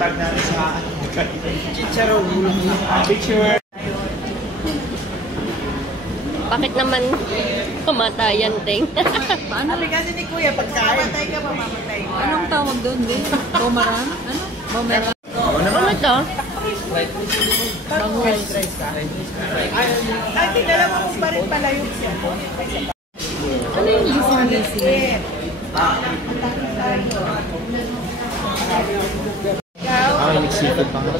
tag natin sa chicharon. Picture. Bakit naman kamatayan, Ting? Paano? Kasi ni Kuya, pagkain. Mamatay ka, mamamatay ka. Anong tawag doon, din? Bumaran? Ano? Bumaran? Ano to? Bangus. Ay, tinala mo kung pa rin pala yung siya. Ano yung gising-gising? Ah, nagsipag pa nga.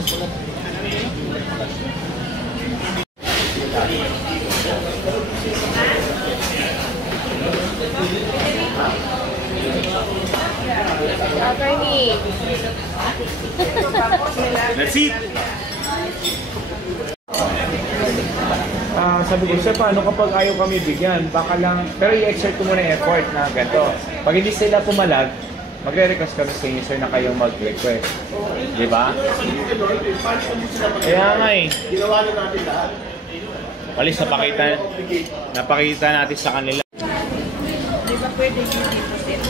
Attorney. Let's eat! Sabi ko, sir, paano kapag ayaw kami bigyan? Baka lang, pero i-exert ko muna yung effort na ganito. Pag hindi sila pumalag, magre-request kami sa inyo, sir, na kayong mag-request. Di ba? Kaya nga eh. Ginawa na natin lahat. Alis, napakita natin sa kanila. Di ba pwede yung dito din?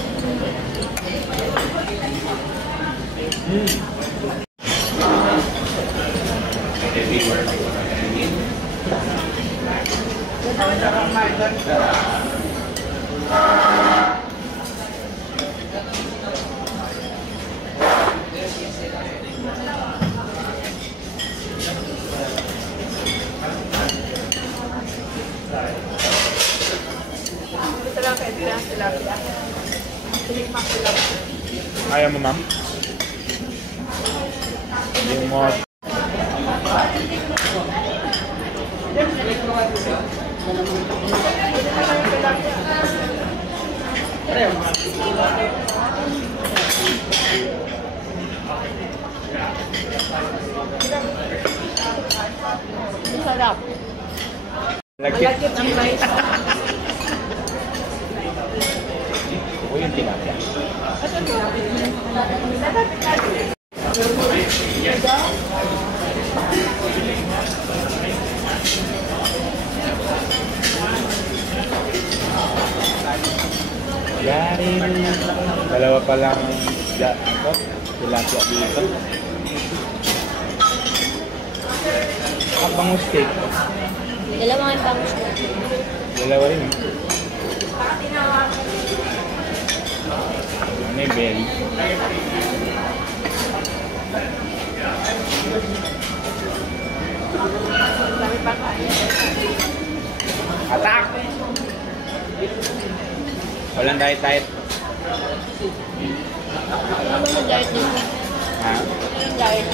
Ayaw mo, ma'am? Yung mo. Sarap. Malagkit ang rice. O yung tilapia. Garing. Dalawa pa lang tilapia dito. Bangus steak. Dalawa ang bangus na. Dalawa rin eh. Ano yung belly? Atak! Walang diet. Ano ang diet dito? Ha? Ano ang diet?